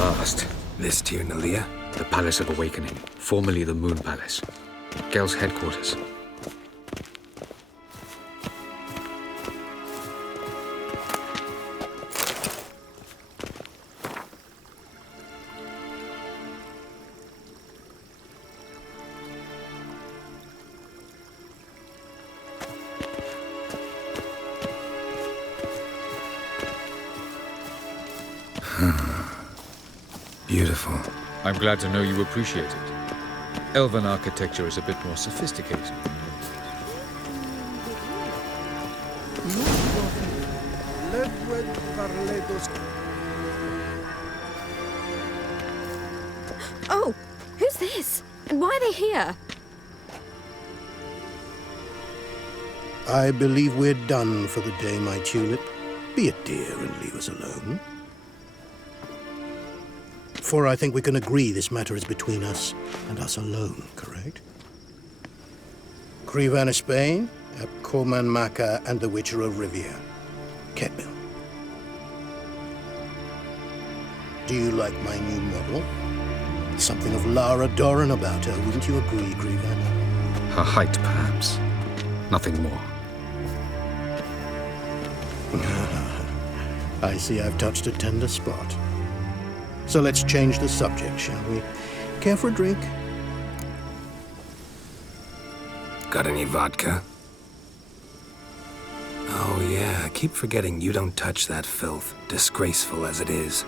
last. This Tirnalia? The Palace of Awakening, formerly the Moon Palace. Gel's headquarters. Beautiful. I'm glad to know you appreciate it. Elven architecture is a bit more sophisticated than Oh, who's this? And why are they here? I believe we're done for the day, my tulip. Be a dear and leave us alone. For I think we can agree this matter is between us and us alone, correct? Krivan Spain, Koman Maka, and the Witcher of Rivia. Ketmil. Do you like my new model? Something of Lara Doran about her, wouldn't you agree, Krivan? her height, perhaps. Nothing more. I see I've touched a tender spot. So let's change the subject, shall we? Care for a drink? Got any vodka? Oh yeah, I keep forgetting you don't touch that filth, disgraceful as it is.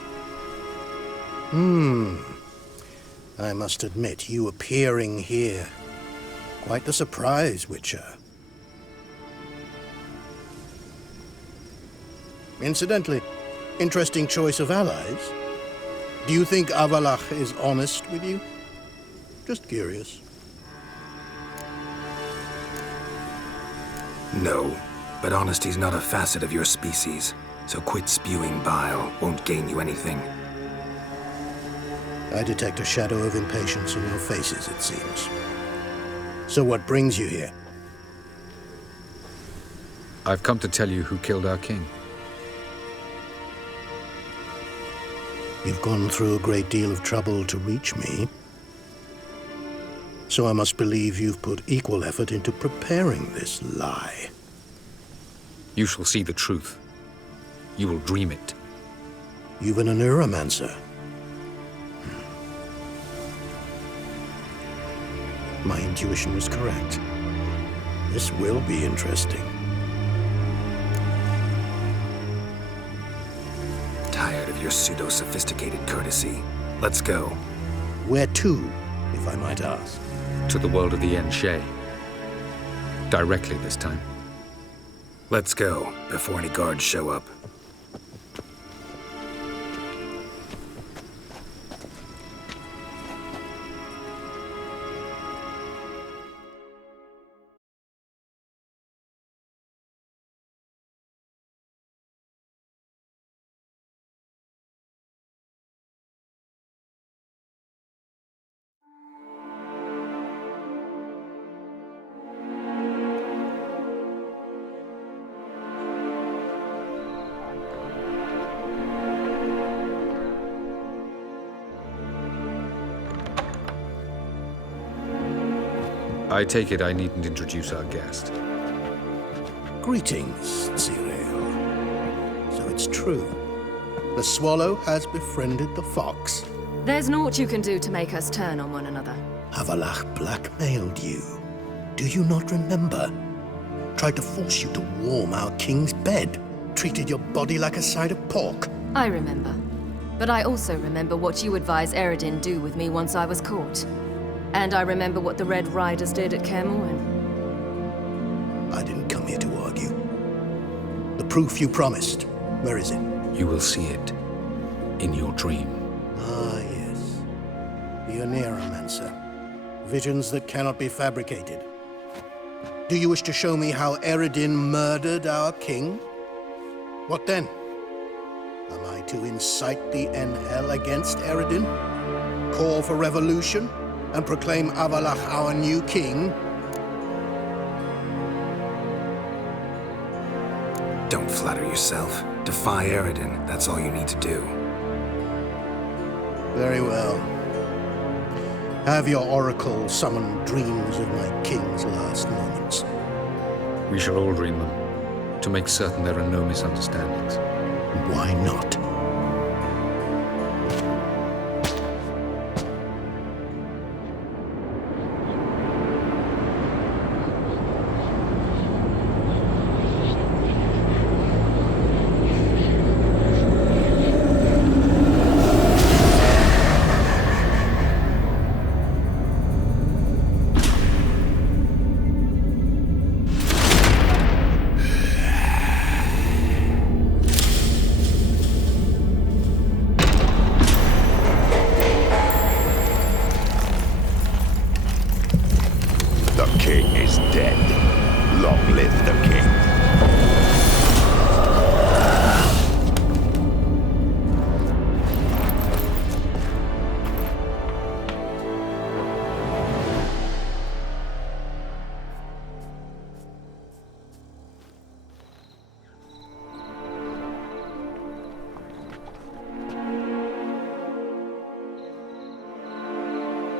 I must admit, you appearing here. Quite the surprise, Witcher. Incidentally, interesting choice of allies. Do you think Avalach is honest with you? Just curious. No, but honesty's not a facet of your species, so quit spewing bile won't gain you anything. I detect a shadow of impatience in your faces, it seems. So what brings you here? I've come to tell you who killed our king. You've gone through a great deal of trouble to reach me. So I must believe you've put equal effort into preparing this lie. You shall see the truth. You will dream it. You've been a neuromancer. My intuition was correct. This will be interesting. Tired of your pseudo-sophisticated courtesy. Let's go. Where to, if I might ask? To the world of the Enshe. Directly this time. Let's go, before any guards show up. I take it I needn't introduce our guest. Greetings, Cyril. So it's true. The swallow has befriended the fox. There's naught you can do to make us turn on one another. Avalach blackmailed you. Do you not remember? Tried to force you to warm our king's bed. Treated your body like a side of pork. I remember. But I also remember what you advised Eredin do with me once I was caught. And I remember what the Red Riders did at Kaer Morhen. I didn't come here to argue. The proof you promised, where is it? You will see it in your dream. Ah, yes. The Oneiromancer. Visions that cannot be fabricated. Do you wish to show me how Eredin murdered our king? What then? Am I to incite the Enhel against Eredin? Call for revolution? And proclaim Avalach our new king? Don't flatter yourself. Defy Eredin, that's all you need to do. Very well. Have your oracle summon dreams of my king's last moments. We shall all dream them, to make certain there are no misunderstandings. Why not?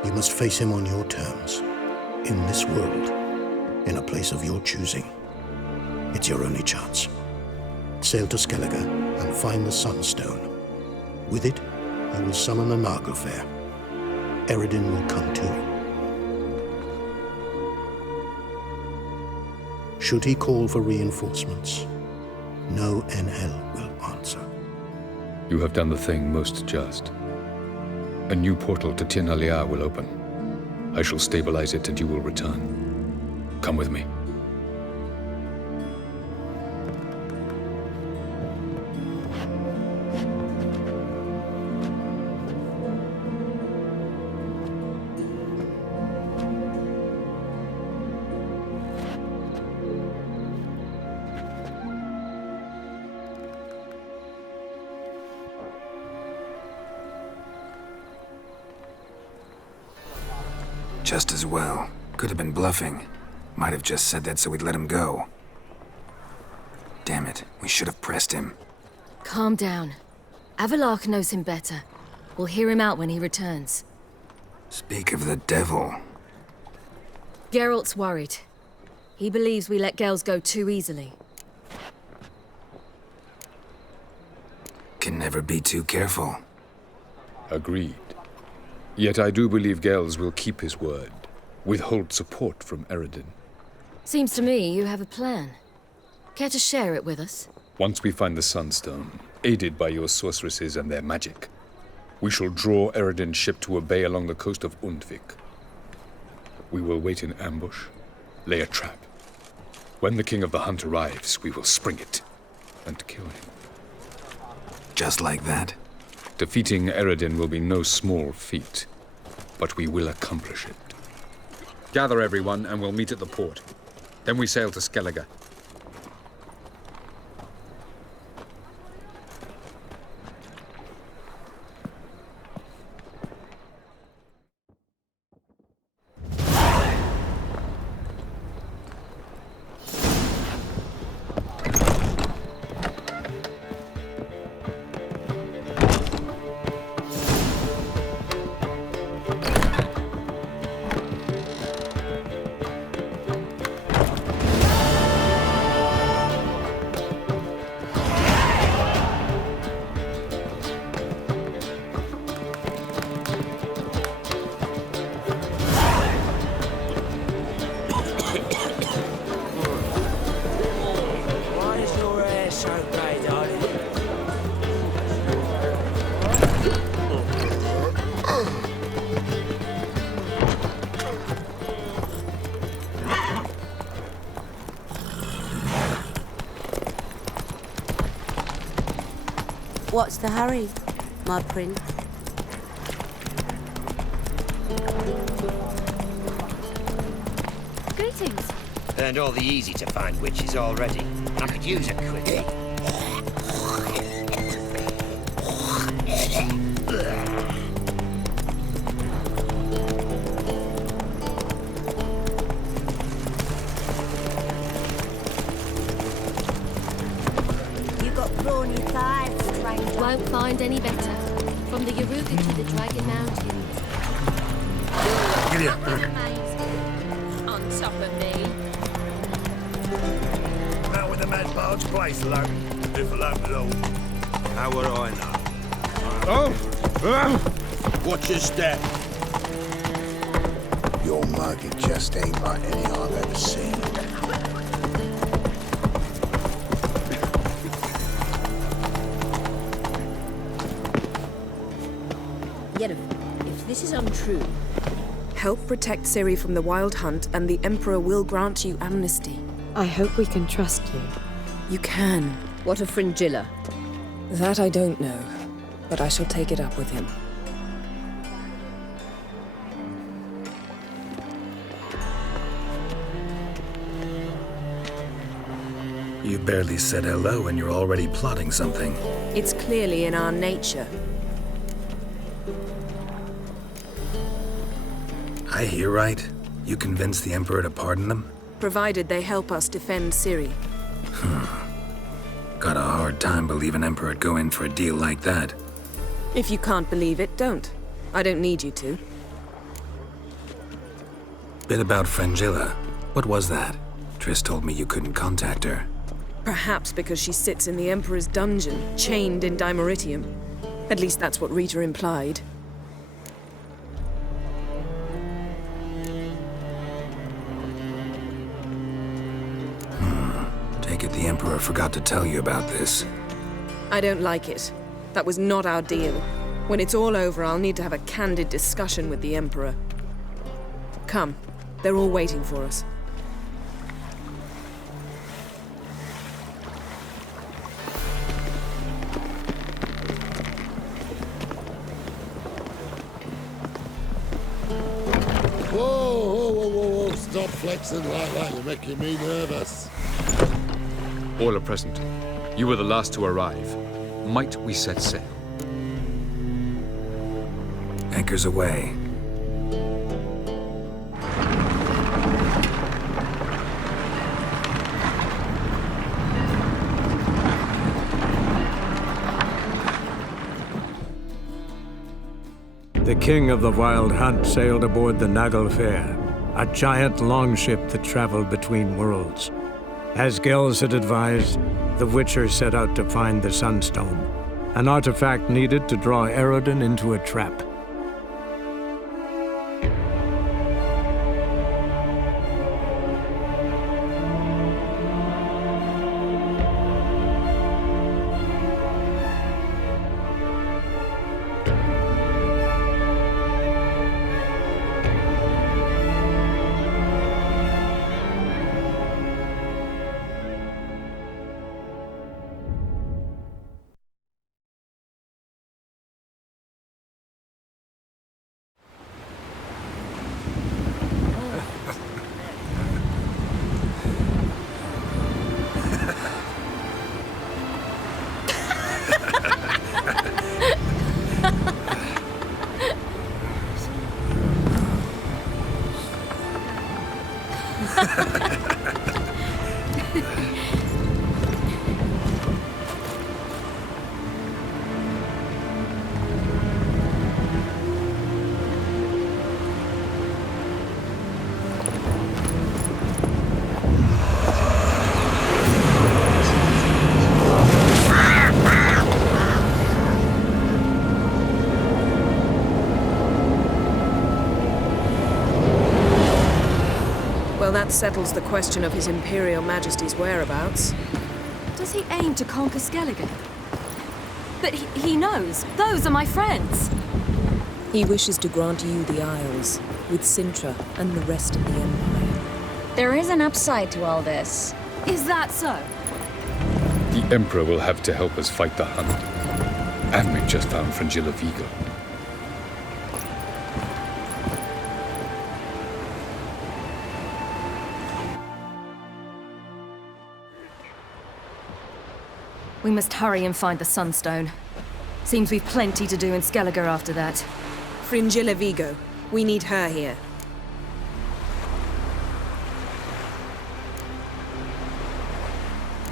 You must face him on your terms, in this world, in a place of your choosing. It's your only chance. Sail to Skellige and find the Sunstone. With it, you will summon the Naga Fair. Eredin will come too. Should he call for reinforcements, no NL will answer. You have done the thing most just. A new portal to Tin Alia will open. I shall stabilize it and you will return. Come with me. Just as well. Could have been bluffing. Might have just said that so we'd let him go. Damn it, we should have pressed him. Calm down. Avalark knows him better. We'll hear him out when he returns. Speak of the devil. Geralt's worried. He believes we let Gels go too easily. Can never be too careful. Agreed. Yet I do believe Gels will keep his word, withhold support from Eredin. Seems to me you have a plan. Care to share it with us? Once we find the Sunstone, aided by your sorceresses and their magic, we shall draw Eredin's ship to a bay along the coast of Undvik. We will wait in ambush, lay a trap. When the King of the Hunt arrives, we will spring it and kill him. Just like that? Defeating Eredin will be no small feat, but we will accomplish it. Gather everyone and we'll meet at the port. Then we sail to Skellige. What's the hurry, my prince? Greetings. Earned all the easy-to-find witches already. I could use a quickie. You got brawny thighs, stranger. Won't find any better. From the Yaruga to the Dragon Mountains. Giddy up. Amazing. On top of me. Out with the mad barge place, alone. If alone at all. How would I know? Watch your step. Your mug, it just ain't like any I've ever seen. Yet if this is untrue, Help protect Ciri from the Wild Hunt, and the Emperor will grant you amnesty. I hope we can trust you. You can. what of Fringilla? That I don't know, but I shall take it up with him. You barely said hello and you're already plotting something. It's clearly in our nature. I hear right? You convinced the Emperor to pardon them? Provided they help us defend Ciri. Got a hard time believing Emperor'd go in for a deal like that. If you can't believe it, don't. I don't need you to. Bit about Fringilla. What was that? Triss told me you couldn't contact her. Perhaps because she sits in the Emperor's dungeon, chained in Dimeritium. At least that's what Rita implied. Take it the Emperor forgot to tell you about this. I don't like it. That was not our deal. When it's all over, I'll need to have a candid discussion with the Emperor. Come. They're all waiting for us. Whoa, stop flexing like that, you're making me nervous. All are present. You were the last to arrive. Might we set sail? Anchors away. The king of the Wild Hunt sailed aboard the Naglfare, a giant longship that traveled between worlds. As Gels had advised, the Witcher set out to find the Sunstone, an artifact needed to draw Eredin into a trap. Well, that settles the question of His Imperial Majesty's whereabouts. Does he aim to conquer Skellige? But he knows. Those are my friends. He wishes to grant you the Isles, with Sintra and the rest of the Empire. There is an upside to all this. Is that so? The Emperor will have to help us fight the Hunt. And we've just found Fringilla Vigo. We must hurry and find the Sunstone. Seems we've plenty to do in Skellige after that. Fringilla Vigo. We need her here.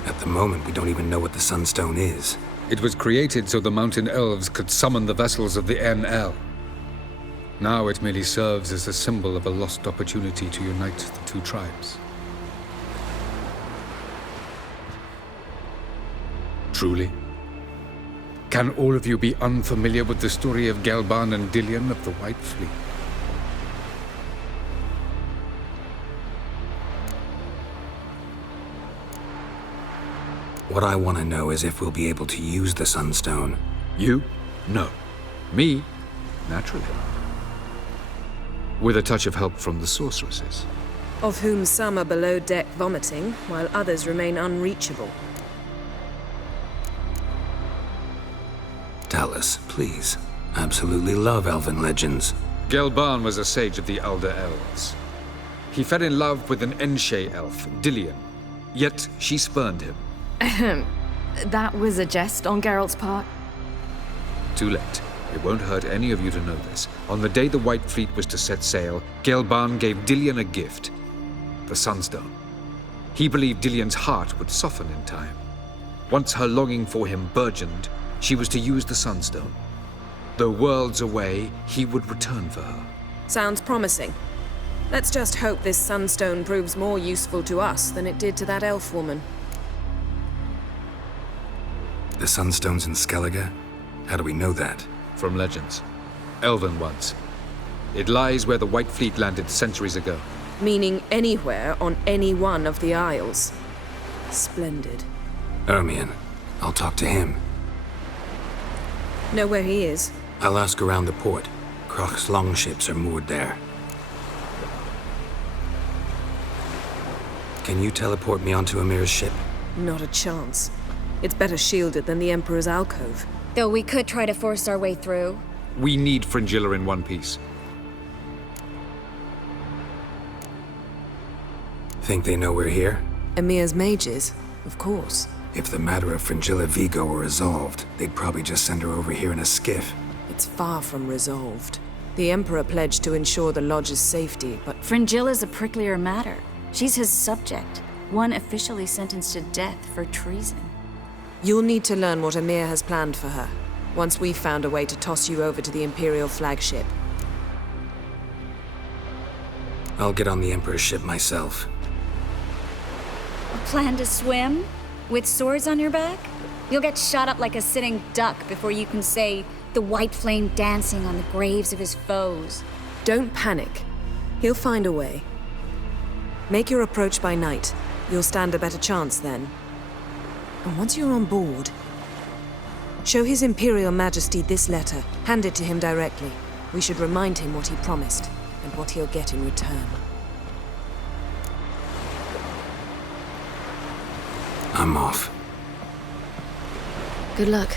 At the moment, we don't even know what the Sunstone is. It was created so the mountain elves could summon the vessels of the NL. Now it merely serves as a symbol of a lost opportunity to unite the two tribes. Truly? Can all of you be unfamiliar with the story of Gelban and Dillion of the White Fleet? What I want to know is if we'll be able to use the Sunstone. You? No. Me? Naturally. With a touch of help from the sorceresses. Of whom some are below deck vomiting, while others remain unreachable. Tell us, please. Absolutely love elven legends. Gelban was a sage of the Elder Elves. He fell in love with an Enshe elf, Dillion. Yet she spurned him. That was a jest on Geralt's part? Too late. It won't hurt any of you to know this. On the day the White Fleet was to set sail, Gelban gave Dillion a gift. The Sunstone. He believed Dillion's heart would soften in time. Once her longing for him burgeoned, she was to use the Sunstone. Though worlds away, he would return for her. Sounds promising. Let's just hope this Sunstone proves more useful to us than it did to that elf woman. The Sunstone's in Skellige? How do we know that? From legends. Elven ones. It lies where the White Fleet landed centuries ago. Meaning anywhere on any one of the Isles. Splendid. Ermion. I'll talk to him. Know where he is? I'll ask around the port. Croc's longships are moored there. Can you teleport me onto Amir's ship? Not a chance. It's better shielded than the Emperor's alcove. Though we could try to force our way through. We need Fringilla in one piece. Think they know we're here? Amir's mages, of course. If the matter of Fringilla Vigo were resolved, they'd probably just send her over here in a skiff. It's far from resolved. The Emperor pledged to ensure the Lodge's safety, but Fringilla's a pricklier matter. She's his subject, one officially sentenced to death for treason. You'll need to learn what Amir has planned for her, once we've found a way to toss you over to the Imperial flagship. I'll get on the Emperor's ship myself. Plan to swim? With swords on your back? You'll get shot up like a sitting duck before you can say the white flame dancing on the graves of his foes. Don't panic. He'll find a way. Make your approach by night. You'll stand a better chance then. And once you're on board, show His Imperial Majesty this letter. Hand it to him directly. We should remind him what he promised, and what he'll get in return. I'm off. Good luck.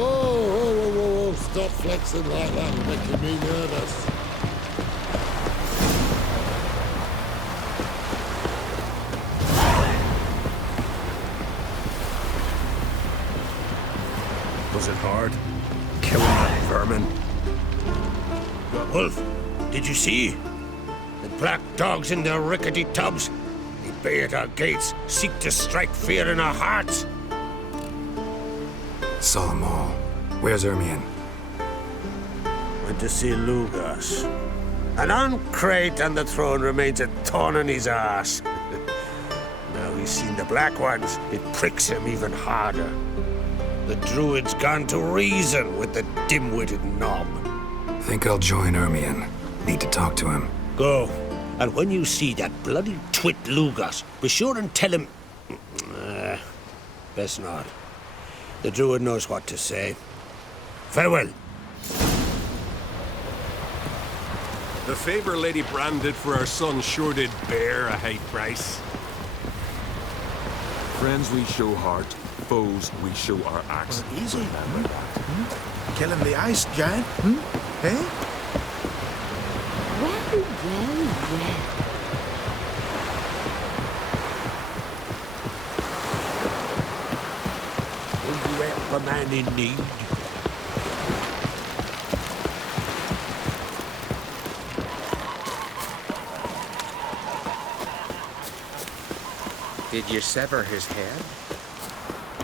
Whoa, stop flexing like that, you're making me nervous. Was it hard? Killing that vermin? Wolf, did you see? The black dogs in their rickety tubs. They bay at our gates, seek to strike fear in our hearts. Saw them all. Where's Ermion? Went to see Lugas. An uncrate on the throne remains a thorn in his arse. Now he's seen the black ones, it pricks him even harder. The druid's gone to reason with the dim-witted knob. Think I'll join Ermion. Need to talk to him. Go. And when you see that bloody twit Lugas, be sure and tell him... best not. The druid knows what to say. Farewell. The favor Lady Bran did for our son sure did bear a high price. Friends we show heart, foes we show our axe. Well, easy. Killing the ice giant, Eh? Will you help a man in need? Did you sever his head?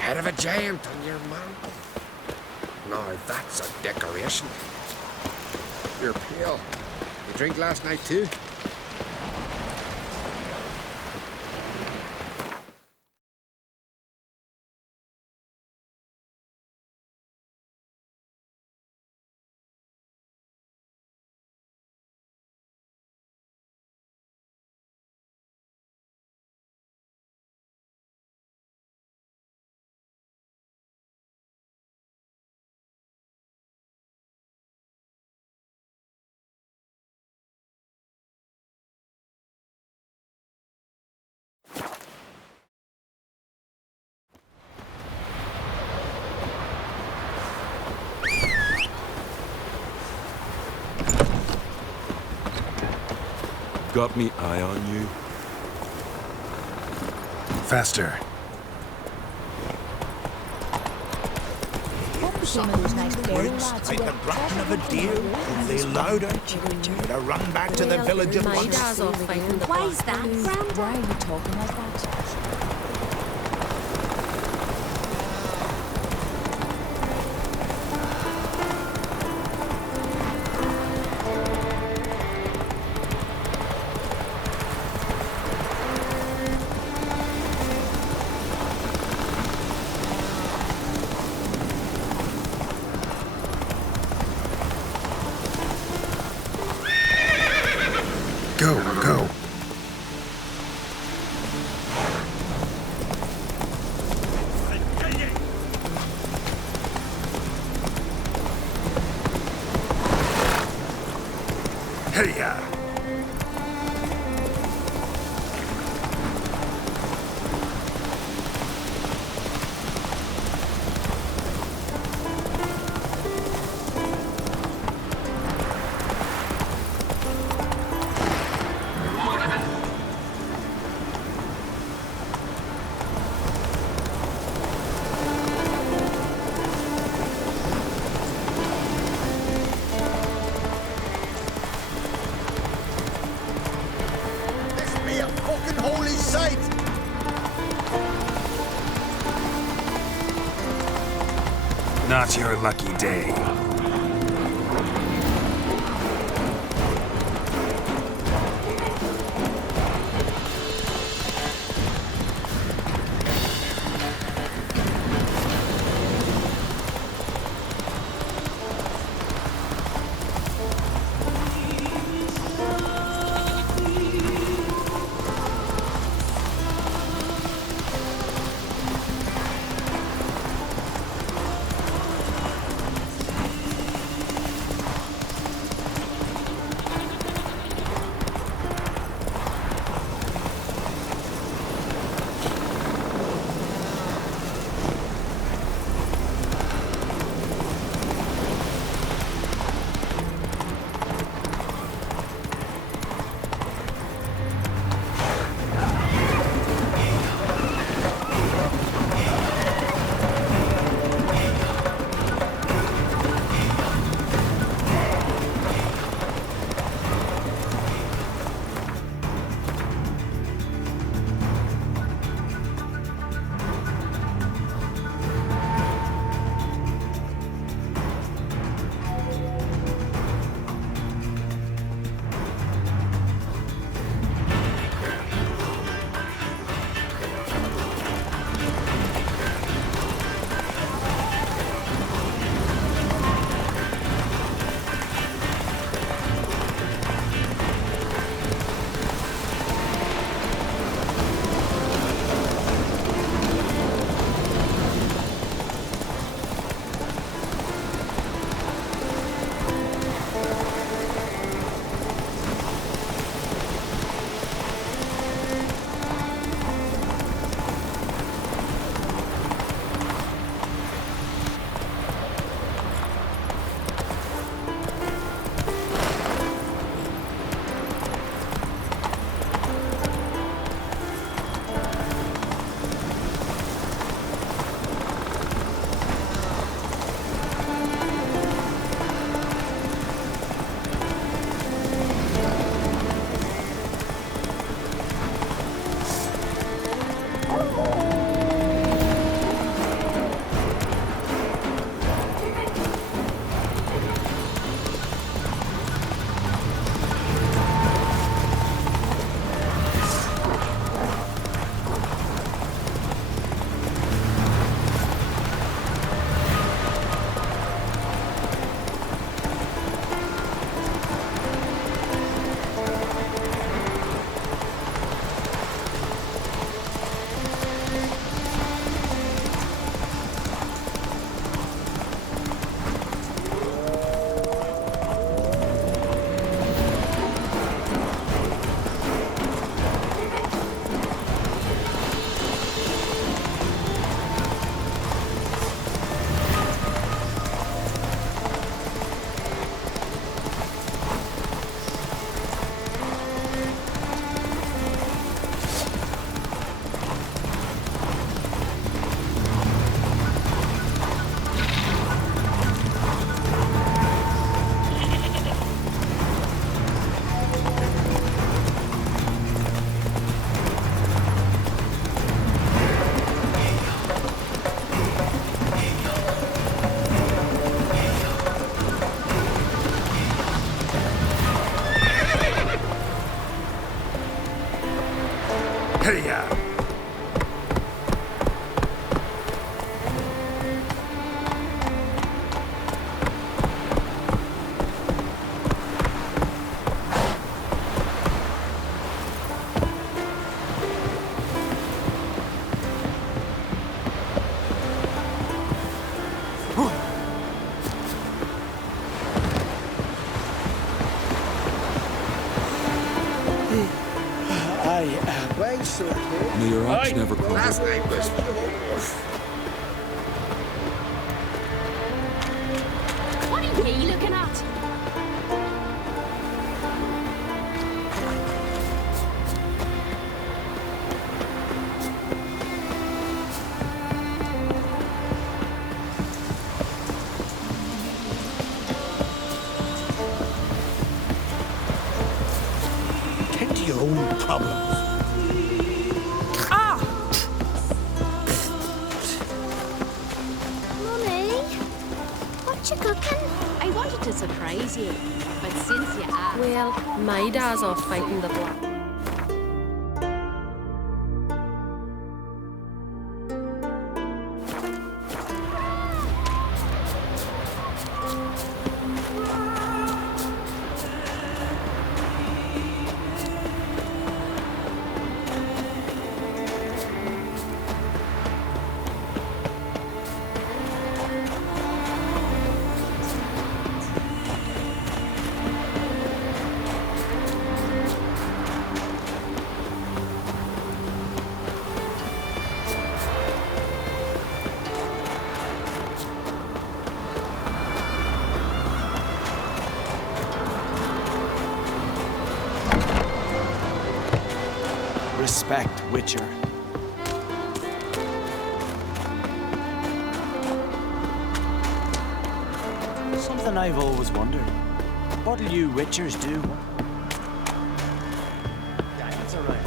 Head of a giant on your mantle. Now that's a decoration. You're pale. You drink last night too? Got me eye on you? Faster. Words like the grunting of a deer, only louder. Better run back to the village at once. Why is that, Grandpa? Why are you talking like that? Go, go. Hey-ya! Not your lucky day. Hey-ya! May your ox never crumble. Last night was... What are you looking at? Tend to your own problems. I wanted to surprise you, but since you asked... Well, my dad's off fighting the black. Respect, Witcher. Something I've always wondered. What'll you Witchers do? That's alright.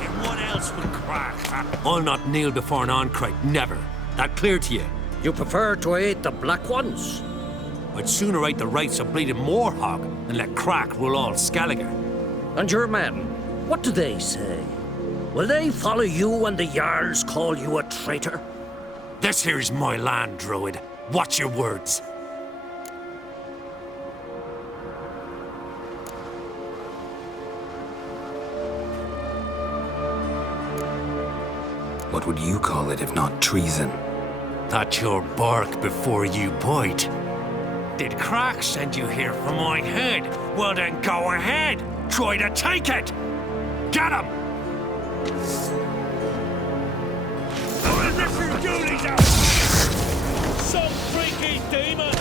And what else would crack? I'll not kneel before an Oncrite, never. That clear to you? You prefer to eat the black ones? I'd sooner eat the rights of bleeding Moorhog than let crack rule all Skelliger. And your men, what do they say? Will they follow you when the Jarls call you a traitor? This here's my land, Druid. Watch your words. What would you call it if not treason? That's your bark before you bite. Did Crack send you here for my head? Well then go ahead. Try to take it! Get him! Some freaky demon!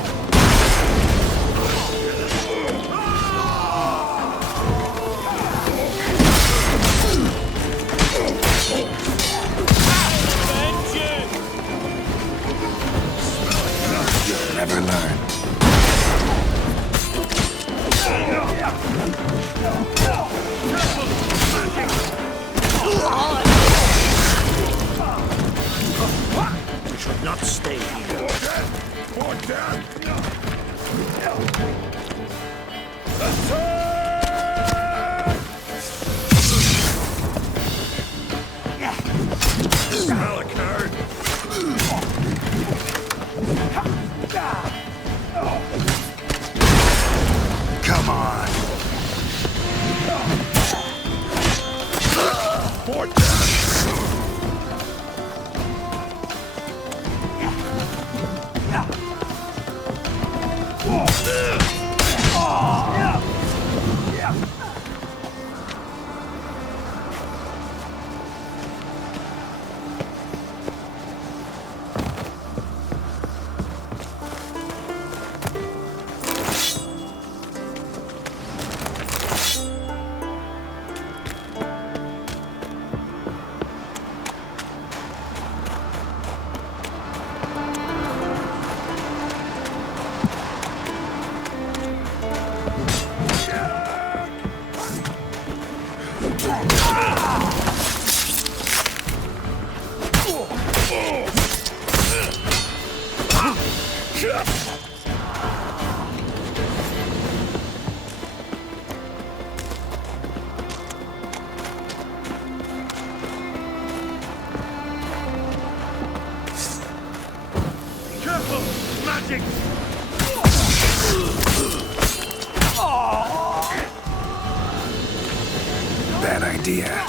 You'll never learn. We should not stay here. Come on. magic! Bad idea.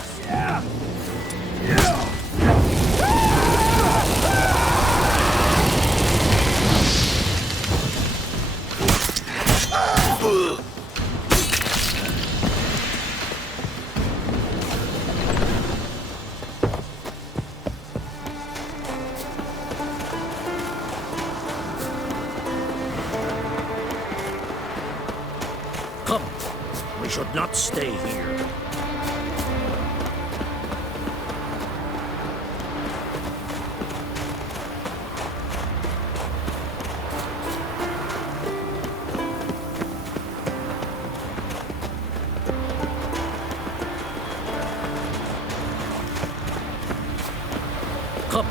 Come, we should not stay here. Come,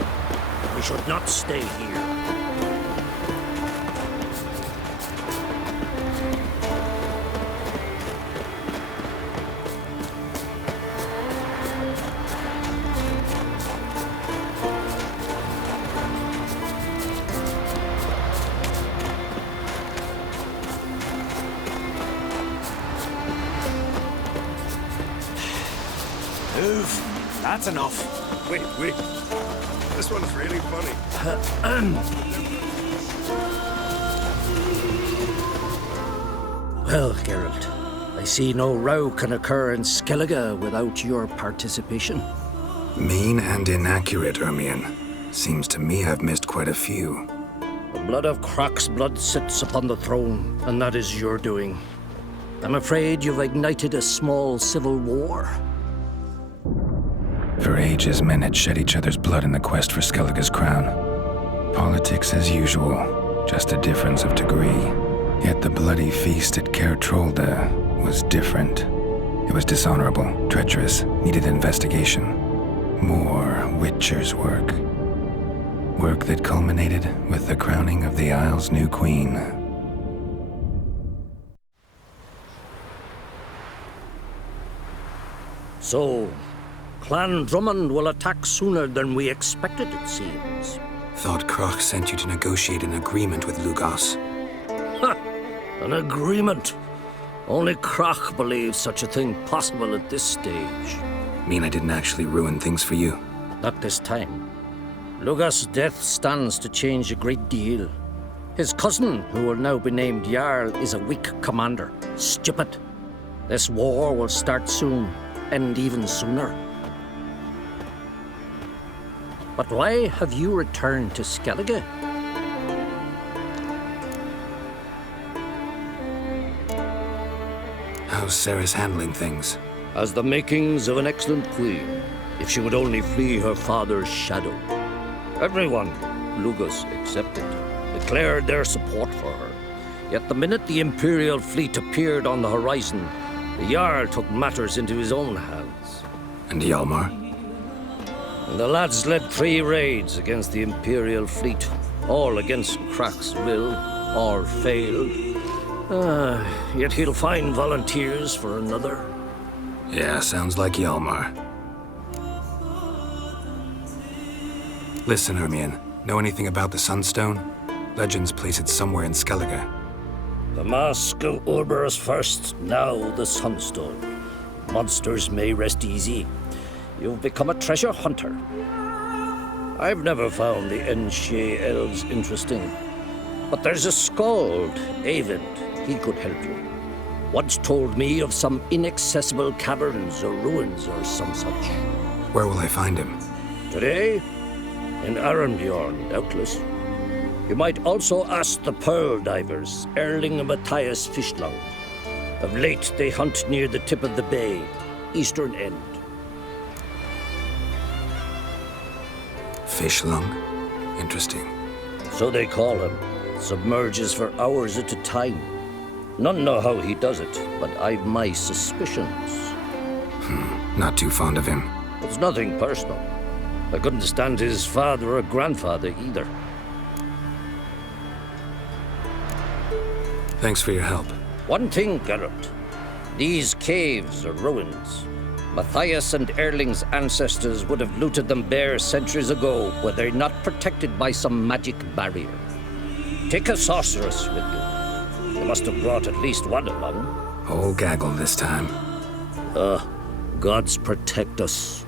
we should not stay here. Move. That's enough. Wait. This one's really funny. Well, Geralt, I see no row can occur in Skellige without your participation. Mean and inaccurate, Ermion. Seems to me I've missed quite a few. The blood of Croc's blood sits upon the throne, and that is your doing. I'm afraid you've ignited a small civil war. For ages, men had shed each other's blood in the quest for Skellige's crown. Politics as usual, just a difference of degree. Yet the bloody feast at Caer Trolda was different. It was dishonorable, treacherous, needed investigation. More Witcher's work. Work that culminated with the crowning of the Isle's new queen. So, Clan Drummond will attack sooner than we expected, it seems. Thought Croc sent you to negotiate an agreement with Lugos. Ha! An agreement? Only Croc believes such a thing possible at this stage. Mean I didn't actually ruin things for you? Not this time. Lugos' death stands to change a great deal. His cousin, who will now be named Jarl, is a weak commander. Stupid. This war will start soon, end even sooner. But why have you returned to Skellige? How's Sarah's handling things? Has the makings of an excellent queen, if she would only flee her father's shadow. Everyone, Lugos excepted, declared their support for her. Yet the minute the Imperial fleet appeared on the horizon, the Jarl took matters into his own hands. And Hjalmar? And the lads led 3 raids against the Imperial fleet, all against Croc's will, all failed. Yet he'll find volunteers for another. Yeah, sounds like Hjalmar. Listen, Hermione, know anything about the Sunstone? Legends place it somewhere in Skellige. The Mask of Urberus first, now the Sunstone. Monsters may rest easy. You've become a treasure hunter. I've never found the Enshe elves interesting. But there's a skald, Avid. He could help you. Once told me of some inaccessible caverns or ruins or some such. Where will I find him? Today? In Arenbjorn, doubtless. You might also ask the Pearl Divers, Erling and Matthias Fishlung. Of late, they hunt near the tip of the bay, eastern end. Fishlung? Interesting. So they call him. Submerges for hours at a time. None know how he does it, but I've my suspicions. Not too fond of him. It's nothing personal. I couldn't stand his father or grandfather either. Thanks for your help. One thing, Geralt. These caves are ruins. Matthias and Erling's ancestors would have looted them bare centuries ago were they not protected by some magic barrier. Take a sorceress with you. You must have brought at least one along. Whole gaggle this time. Gods protect us.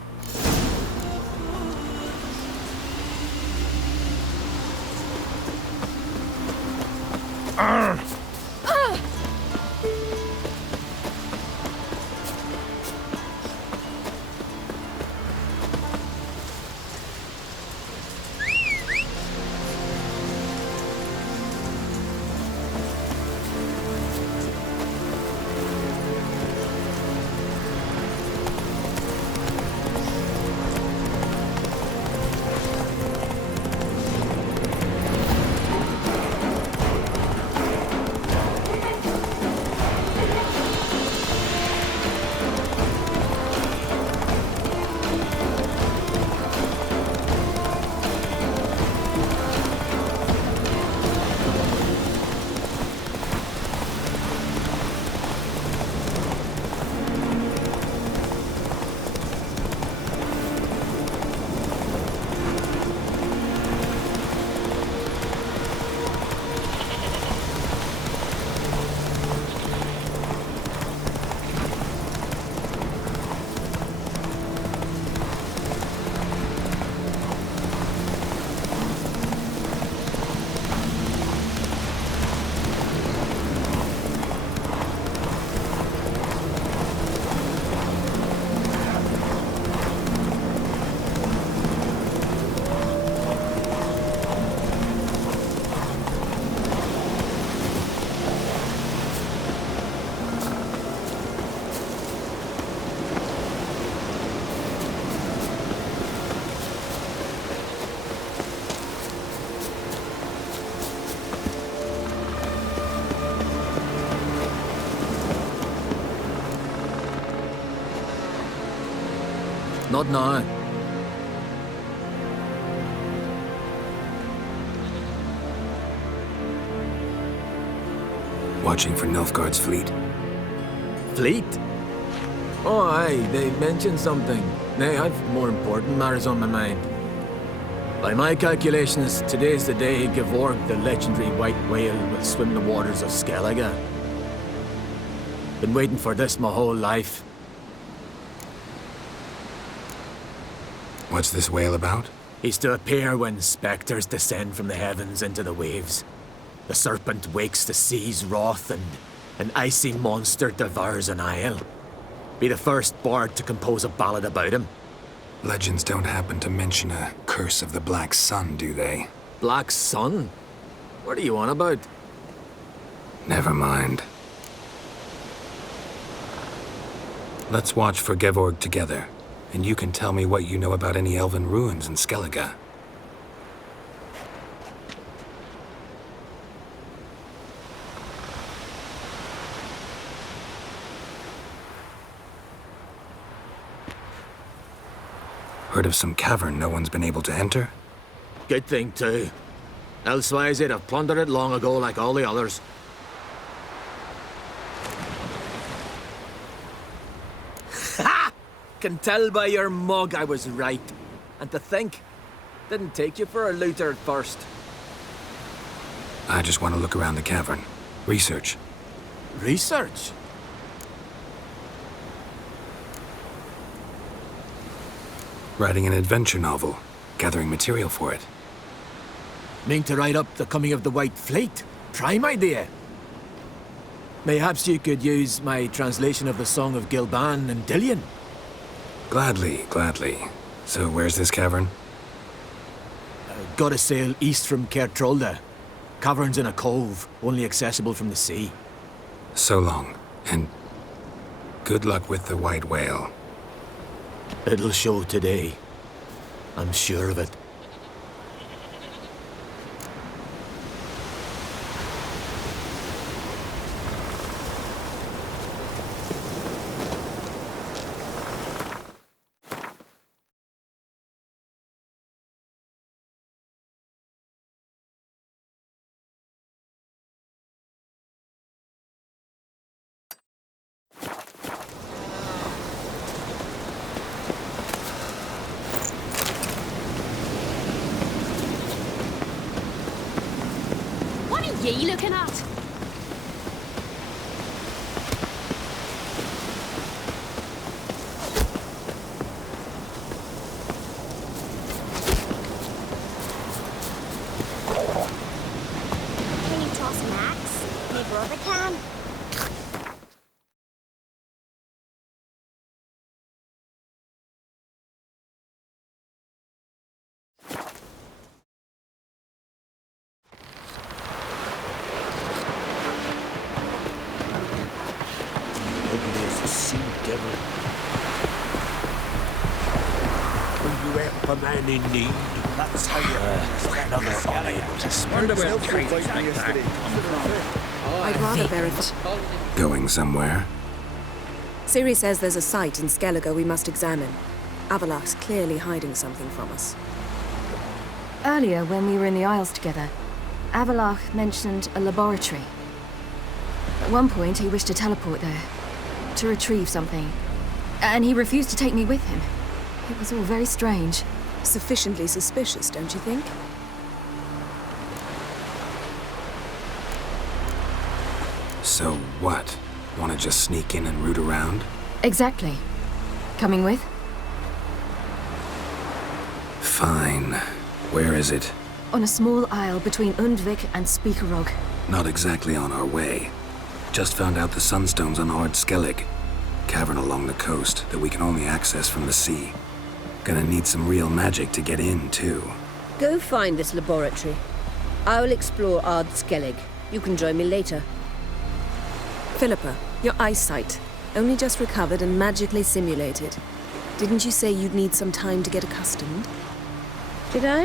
Not now. Watching for Nilfgaard's fleet. Fleet? Oh, aye, they mentioned something. Nay, I've more important matters on my mind. By my calculations, today's the day Gevorg, the legendary white whale, will swim the waters of Skellige. Been waiting for this my whole life. What's this whale about? He's to appear when spectres descend from the heavens into the waves. The serpent wakes the sea's wrath, and an icy monster devours an isle. Be the first bard to compose a ballad about him. Legends don't happen to mention a curse of the Black Sun, do they? Black Sun? What are you on about? Never mind. Let's watch for Gevorg together, and you can tell me what you know about any elven ruins in Skellige. Heard of some cavern no one's been able to enter? Good thing, too. Elsewise, they'd have plundered it long ago like all the others. Ha! Can tell by your mug I was right. And to think, didn't take you for a looter at first. I just want to look around the cavern. Research. Research? Writing an adventure novel. Gathering material for it. Mean to write up the coming of the White Fleet? Prime idea. Mayhaps you could use my translation of the Song of Gilban and Dillion. Gladly, gladly. So where's this cavern? Gotta sail east from Kertrolda. Cavern's in a cove, only accessible from the sea. So long, and good luck with the white whale. It'll show today. I'm sure of it. ye looking at? Can you toss Max? My brother can. Ugly as a sea devil. Will you help a man in need? That's how you another unable to Wonder where I'd rather verify. Going somewhere? Ciri says there's a site in Skellige we must examine. Avalach's clearly hiding something from us. Earlier, when we were in the Isles together, Avalach mentioned a laboratory. At one point, he wished to teleport there, to retrieve something. And he refused to take me with him. It was all very strange. Sufficiently suspicious, don't you think? So what? Want to just sneak in and root around? Exactly. Coming with? Fine. Where is it? On a small isle between Undvik and Speakerog. Not exactly on our way. Just found out the sunstone's on Ard Skellig. Cavern along the coast that we can only access from the sea. Gonna need some real magic to get in, too. Go find this laboratory. I will explore Ard Skellig. You can join me later. Philippa, your eyesight. Only just recovered and magically simulated. Didn't you say you'd need some time to get accustomed? Did I?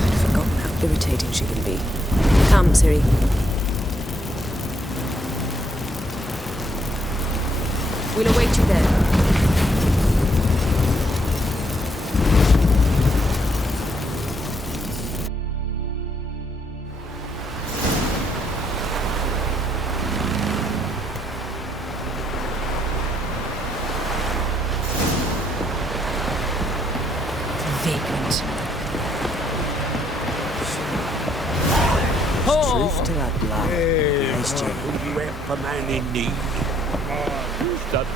I'd forgotten how irritating she can be. Come, Ciri. We'll await you there. Truth to that blood. Nice job. Will you help a man in need? Who's that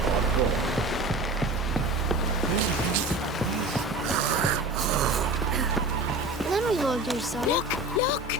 Let me hold your son. Look!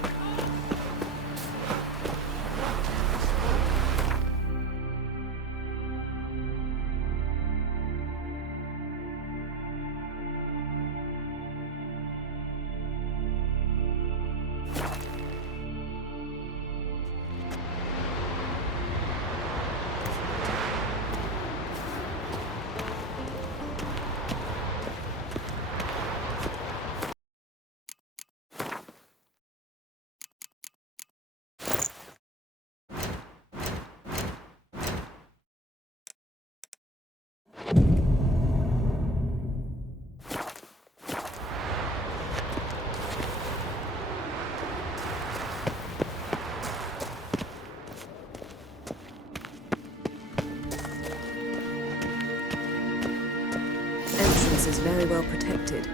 Is very well protected.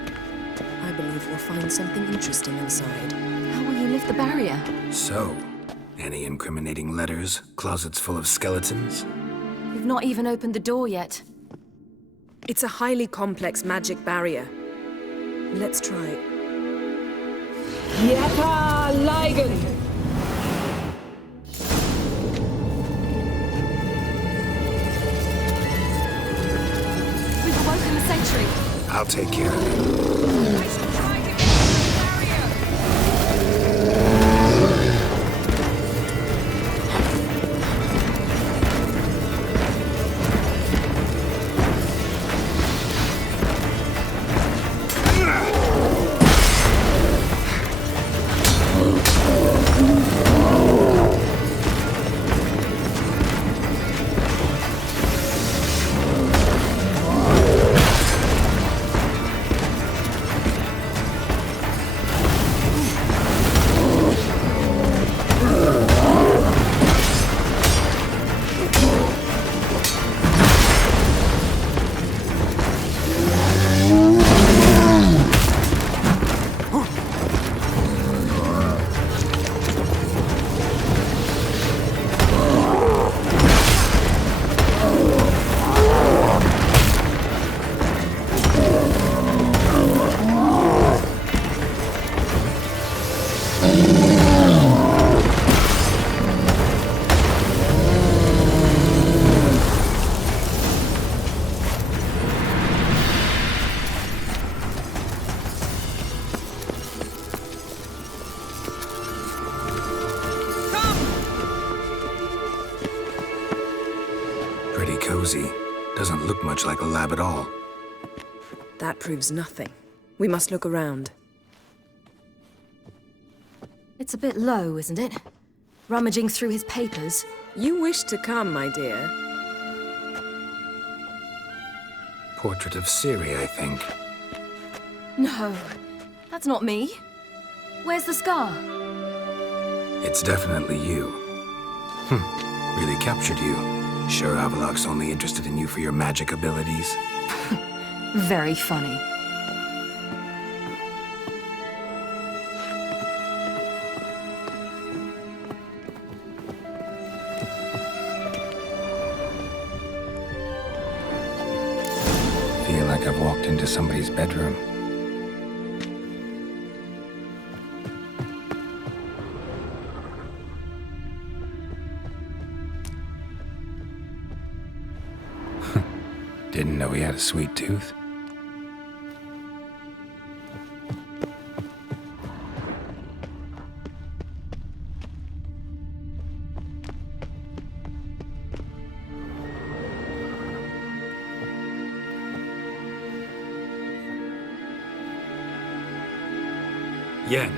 I believe we'll find something interesting inside. How will you lift the barrier? So, any incriminating letters? Closets full of skeletons? We've not even opened the door yet. It's a highly complex magic barrier. Let's try it. Yeta Ligen! Sentry. I'll take care of it. look much like a lab at all. That proves nothing. We must look around. It's a bit low, isn't it? Rummaging through his papers. You wish to come, my dear. Portrait of Ciri, I think. No, that's not me. Where's the scar? It's definitely you. Really captured you. Sure Avaloch's only interested in you for your magic abilities? Very funny. Feel like I've walked into somebody's bedroom. Didn't know he had a sweet tooth. Yen.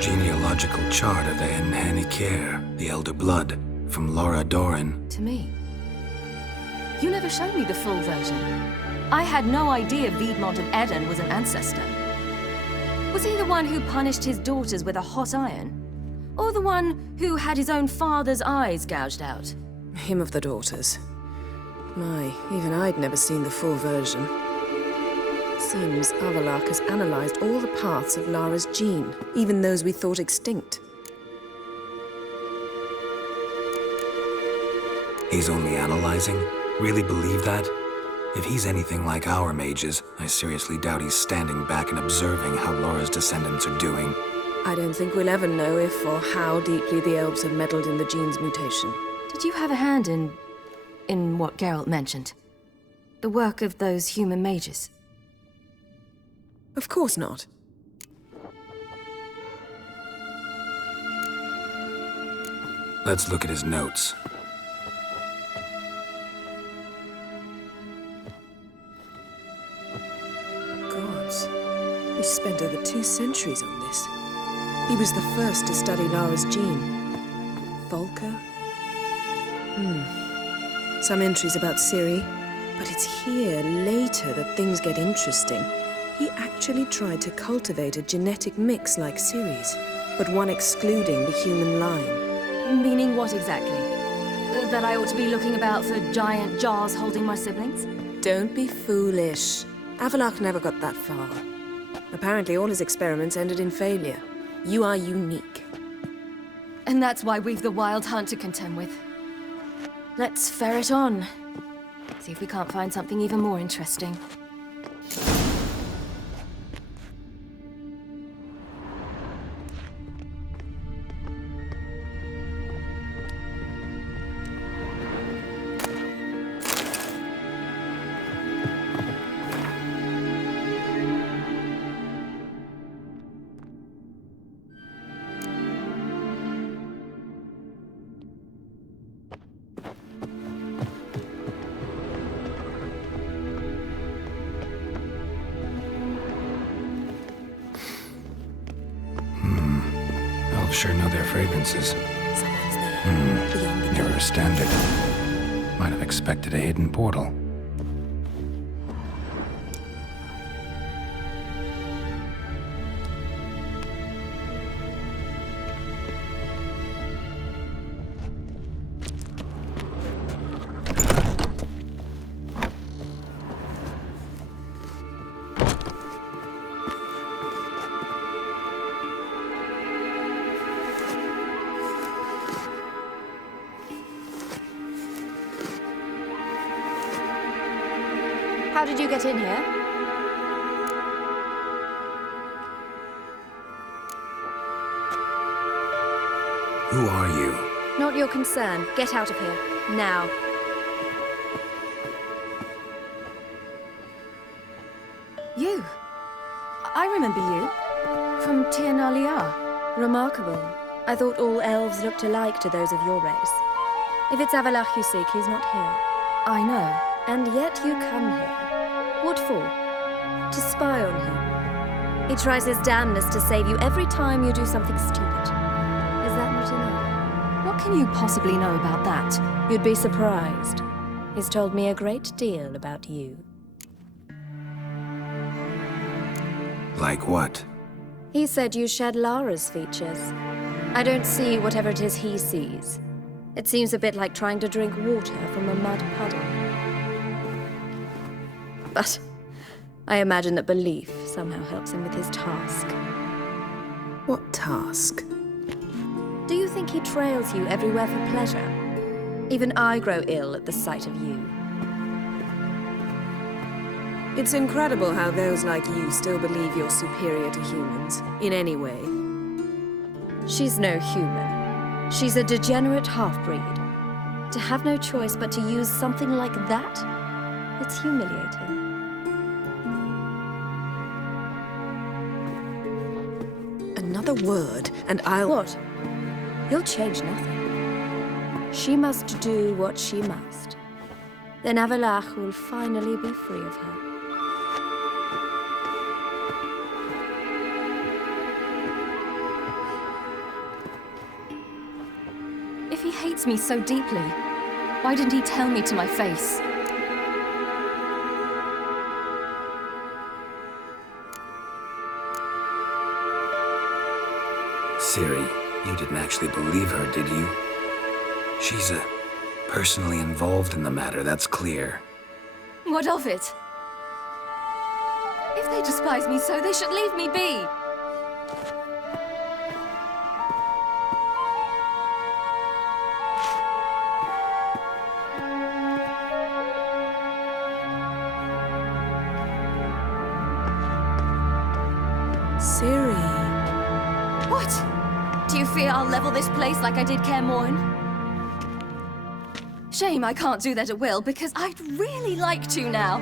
Genealogical chart of the Enhanikir, the Elder Blood, from Laura Doran. To me. You never showed me the full version. I had no idea Viedmont of Eden was an ancestor. Was he the one who punished his daughters with a hot iron? Or the one who had his own father's eyes gouged out? Him of the daughters. My, even I'd never seen the full version. Seems Avaloch has analyzed all the parts of Lara's gene, even those we thought extinct. He's only analyzing? Really believe that? If he's anything like our mages, I seriously doubt he's standing back and observing how Laura's descendants are doing. I don't think we'll ever know if or how deeply the elves have meddled in the gene's mutation. Did you have a hand in what Geralt mentioned? The work of those human mages? Of course not. Let's look at his notes. Gods. He spent over 2 centuries on this. He was the first to study Lara's gene. Volker? Some entries about Ciri, but it's here, later, that things get interesting. He actually tried to cultivate a genetic mix like Ciri's, but one excluding the human line. Meaning what exactly? That I ought to be looking about for giant jars holding my siblings? Don't be foolish. Avaloch never got that far. Apparently all his experiments ended in failure. You are unique. And that's why we've the Wild Hunt to contend with. Let's ferret on. See if we can't find something even more interesting. Sure know their fragrances. Someone's there. Beyond the Nearer standard. Might have expected a hidden portal. How did you get in here? Who are you? Not your concern. Get out of here. Now. You. I remember you. From Tir na Liar. Remarkable. I thought all elves looked alike to those of your race. If it's Avalach you seek, he's not here. I know. And yet you come here. What for? To spy on him. He tries his damnedest to save you every time you do something stupid. Is that not enough? What can you possibly know about that? You'd be surprised. He's told me a great deal about you. Like what? He said you shared Lara's features. I don't see whatever it is he sees. It seems a bit like trying to drink water from a mud puddle. But I imagine that belief somehow helps him with his task. What task? Do you think he trails you everywhere for pleasure? Even I grow ill at the sight of you. It's incredible how those like you still believe you're superior to humans, in any way. She's no human. She's a degenerate half-breed. To have no choice but to use something like that? It's humiliating. Another word, and I'll... What? You'll change nothing. She must do what she must. Then Avalach will finally be free of her. If he hates me so deeply, why didn't he tell me to my face? Ciri, you didn't actually believe her, did you? She's personally involved in the matter, that's clear. What of it? If they despise me so, they should leave me be. Ciri. What? Do you fear I'll level this place like I did Kaer Morhen? Shame I can't do that at will, because I'd really like to now.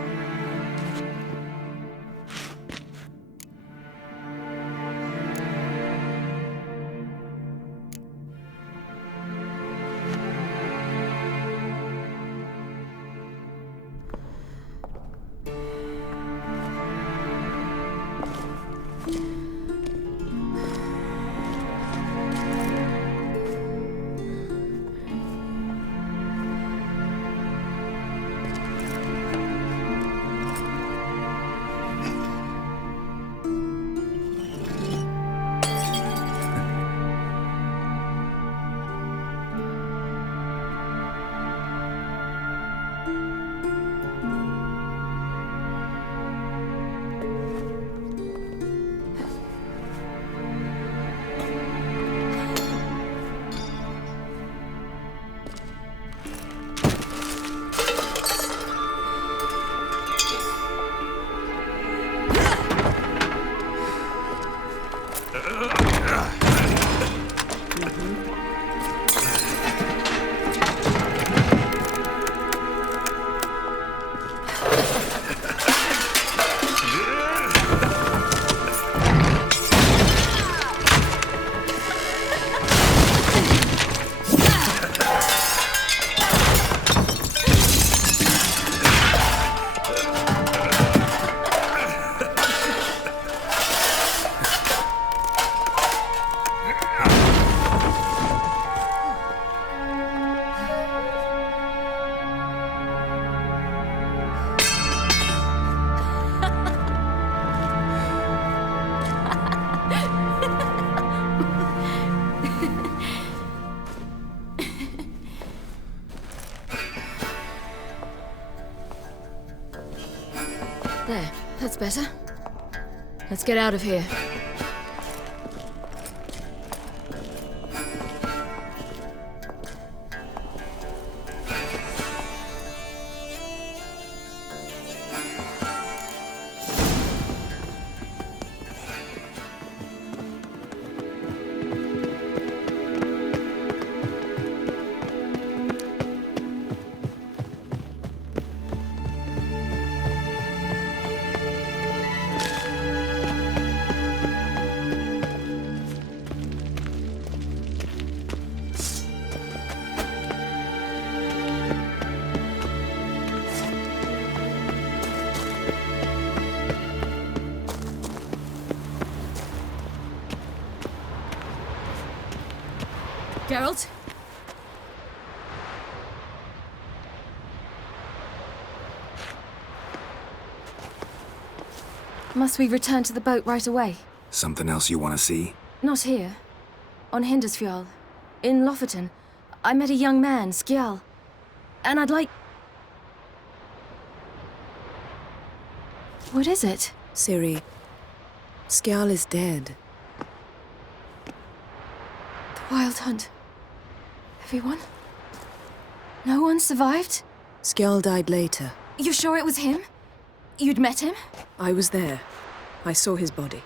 There, that's better. Let's get out of here. Geralt? Must we return to the boat right away? Something else you want to see? Not here. On Hindersfjall. In Lofoten. I met a young man, Skjal. And I'd like... What is it? Ciri, Skjal is dead. The Wild Hunt. Everyone? No one survived? Skjal died later. You sure it was him? You'd met him? I was there. I saw his body.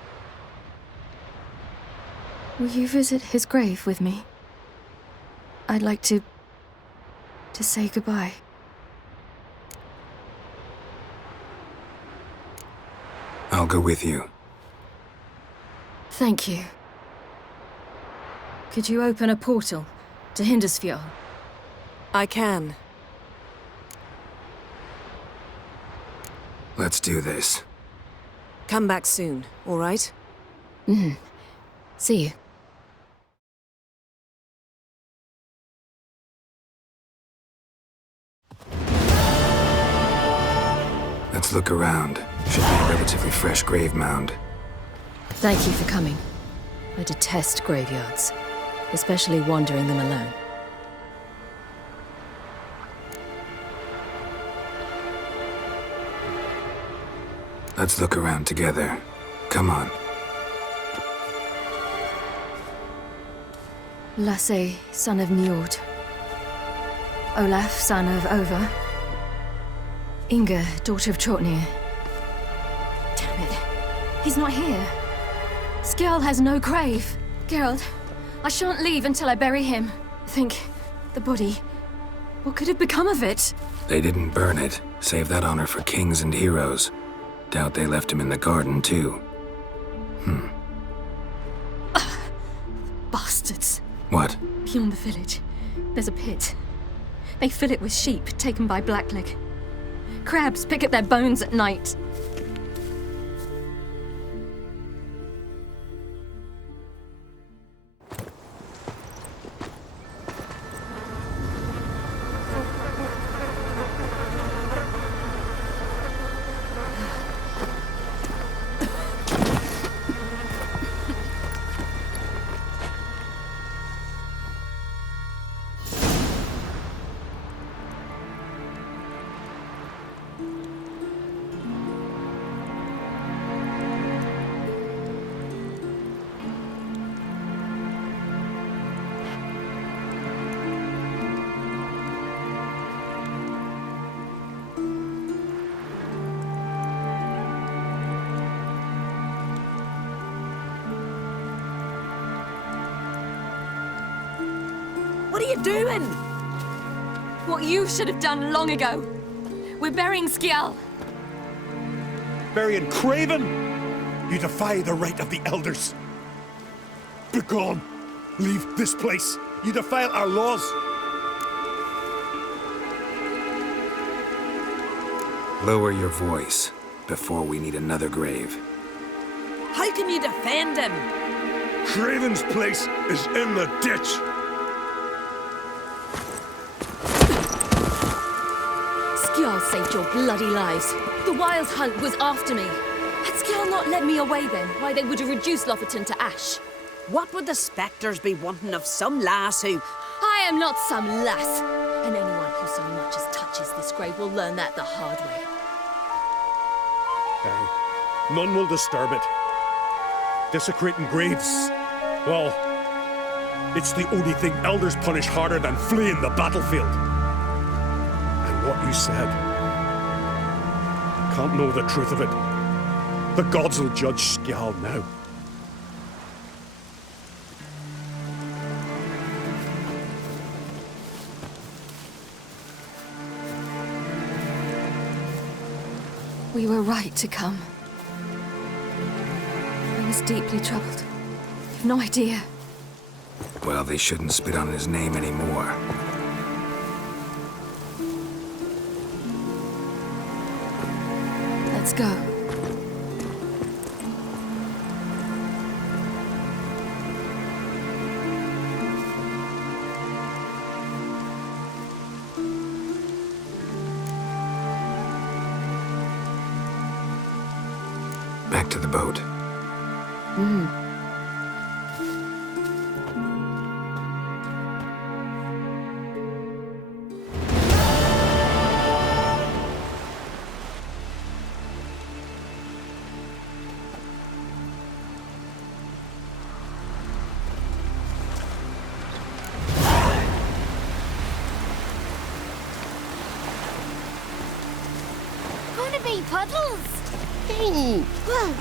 Will you visit his grave with me? I'd like to say goodbye. I'll go with you. Thank you. Could you open a portal to Hindersfjall? I can. Let's do this. Come back soon, all right? See you. Let's look around. Should be a relatively fresh grave mound. Thank you for coming. I detest graveyards, especially wandering them alone. Let's look around together. Come on. Lasse, son of Njord. Olaf, son of Over. Inga, daughter of Trotnir. Damn it. He's not here. Skjal has no grave. Geralt, I shan't leave until I bury him. Think, the body. What could have become of it? They didn't burn it. Save that honor for kings and heroes. Doubt they left him in the garden, too. Bastards. What? Beyond the village, there's a pit. They fill it with sheep taken by Blackleg. Crabs pick at their bones at night. What are you doing? What you should have done long ago. We're burying Skjal. Burying Craven? You defy the right of the elders. Begone. Leave this place. You defile our laws. Lower your voice before we need another grave. How can you defend him? Craven's place is in the ditch. Skjal saved your bloody lives. The Wild Hunt was after me. Had Skjal not led me away then, why they would have reduced Lofoten to ash. What would the spectres be wanting of some lass who... I am not some lass. And anyone who so much as touches this grave will learn that the hard way. None will disturb it. Desecrating graves. Well, it's the only thing elders punish harder than fleeing the battlefield. And what you said. Can't know the truth of it. The gods will judge Skjal now. We were right to come. I was deeply troubled. You've no idea. Well, they shouldn't spit on his name anymore. Let's go. back to the boat. Gonna be puddles. Hey, well,